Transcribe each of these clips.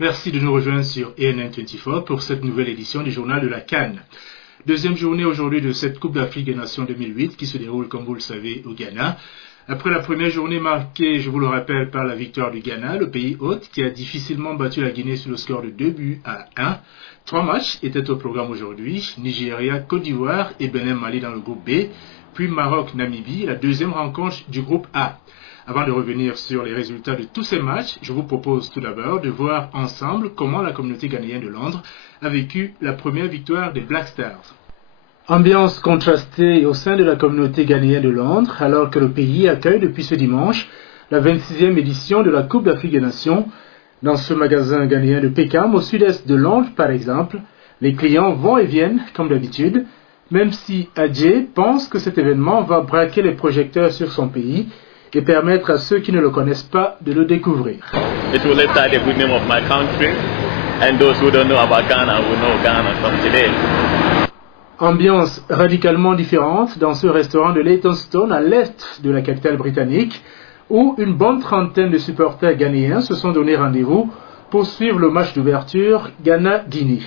Merci de nous rejoindre sur ANN24 pour cette nouvelle édition du journal de la CAN. Deuxième journée aujourd'hui de cette Coupe d'Afrique des Nations 2008 qui se déroule, comme vous le savez, au Ghana. Après la première journée marquée, je vous le rappelle, par la victoire du Ghana, le pays hôte qui a difficilement battu la Guinée sur le score de 2-1. 3 matchs étaient au programme aujourd'hui, Nigeria, Côte d'Ivoire et Bénin-Mali dans le groupe B, puis Maroc-Namibie, la deuxième rencontre du groupe A. Avant de revenir sur les résultats de tous ces matchs, je vous propose tout d'abord de voir ensemble comment la communauté ghanéenne de Londres a vécu la première victoire des Black Stars. Ambiance contrastée au sein de la communauté ghanéenne de Londres, alors que le pays accueille depuis ce dimanche la 26e édition de la Coupe d'Afrique des Nations. Dans ce magasin ghanéen de Peckham, au sud-est de Londres par exemple, les clients vont et viennent comme d'habitude, même si Adjé pense que cet événement va braquer les projecteurs sur son pays et permettre à ceux qui ne le connaissent pas de le découvrir. It will lift the good name of my country, and those who don't know about Ghana will know Ghana from today. Ambiance radicalement différente dans ce restaurant de Leytonstone à l'est de la capitale britannique, où une bonne trentaine de supporters ghanéens se sont donné rendez-vous pour suivre le match d'ouverture Ghana-Guinée.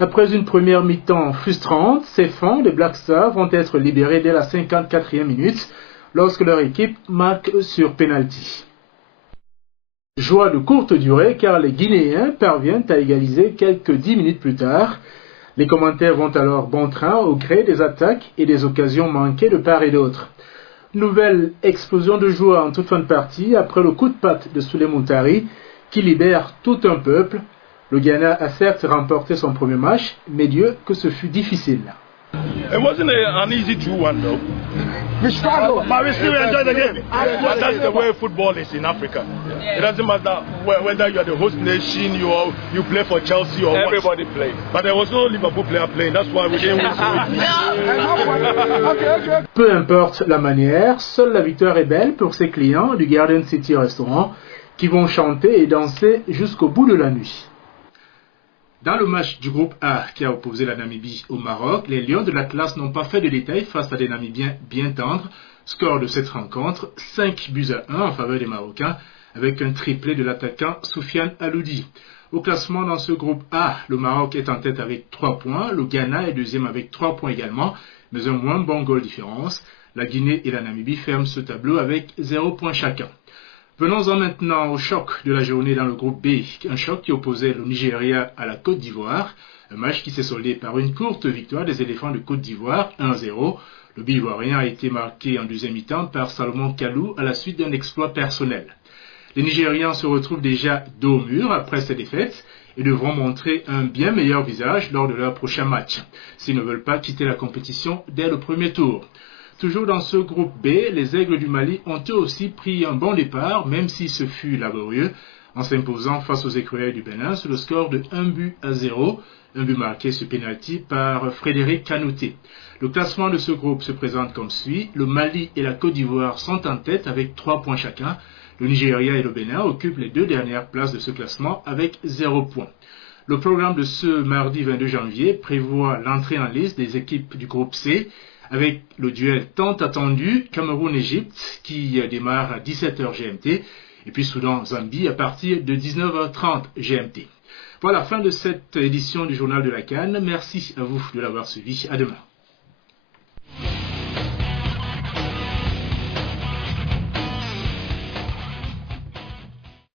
Après une première mi-temps frustrante, ces fans des Black Stars vont être libérés dès la 54e minute lorsque leur équipe marque sur penalty. Joie de courte durée car les Guinéens parviennent à égaliser quelques 10 minutes plus tard. Les commentaires vont alors bon train au gré des attaques et des occasions manquées de part et d'autre. Nouvelle explosion de joie en toute fin de partie après le coup de patte de Souley Moutari qui libère tout un peuple. Le Ghana a certes remporté son premier match, mais Dieu que ce fut difficile. It wasn't an easy 2-1 though. We struggled, but we still enjoyed the game. But that's the way football is in Africa. It doesn't matter whether you are the host nation, you play for Chelsea or everybody plays. But there was no Liverpool player playing. That's why we didn't win so Peu importe la manière, seule la victoire est belle pour ces clients du Garden City Restaurant qui vont chanter et danser jusqu'au bout de la nuit. Dans le match du groupe A qui a opposé la Namibie au Maroc, les Lions de l'Atlas n'ont pas fait de détails face à des Namibiens bien tendres. Score de cette rencontre, 5-1 en faveur des Marocains, avec un triplé de l'attaquant Soufiane Aloudi. Au classement dans ce groupe A, le Maroc est en tête avec 3 points, le Ghana est deuxième avec 3 points également, mais un moins bon goal différence. La Guinée et la Namibie ferment ce tableau avec 0 points chacun. Venons-en maintenant au choc de la journée dans le groupe B, un choc qui opposait le Nigeria à la Côte d'Ivoire, un match qui s'est soldé par une courte victoire des éléphants de Côte d'Ivoire, 1-0. Le but ivoirien a été marqué en deuxième mi-temps par Salomon Kalou à la suite d'un exploit personnel. Les Nigérians se retrouvent déjà dos au mur après ces défaites et devront montrer un bien meilleur visage lors de leur prochain match, s'ils ne veulent pas quitter la compétition dès le premier tour. Toujours dans ce groupe B, les Aigles du Mali ont eux aussi pris un bon départ, même si ce fut laborieux, en s'imposant face aux Écureuils du Bénin sur le score de 1-0, un but marqué sur pénalty par Frédéric Kanouté. Le classement de ce groupe se présente comme suit. Le Mali et la Côte d'Ivoire sont en tête avec 3 points chacun. Le Nigeria et le Bénin occupent les 2 dernières places de ce classement avec 0 points. Le programme de ce mardi 22 janvier prévoit l'entrée en liste des équipes du groupe C, avec le duel tant attendu Cameroun-Égypte qui démarre à 17h GMT et puis Soudan-Zambie à partir de 19h30 GMT. Voilà, fin de cette édition du journal de la CAN. Merci à vous de l'avoir suivi. À demain.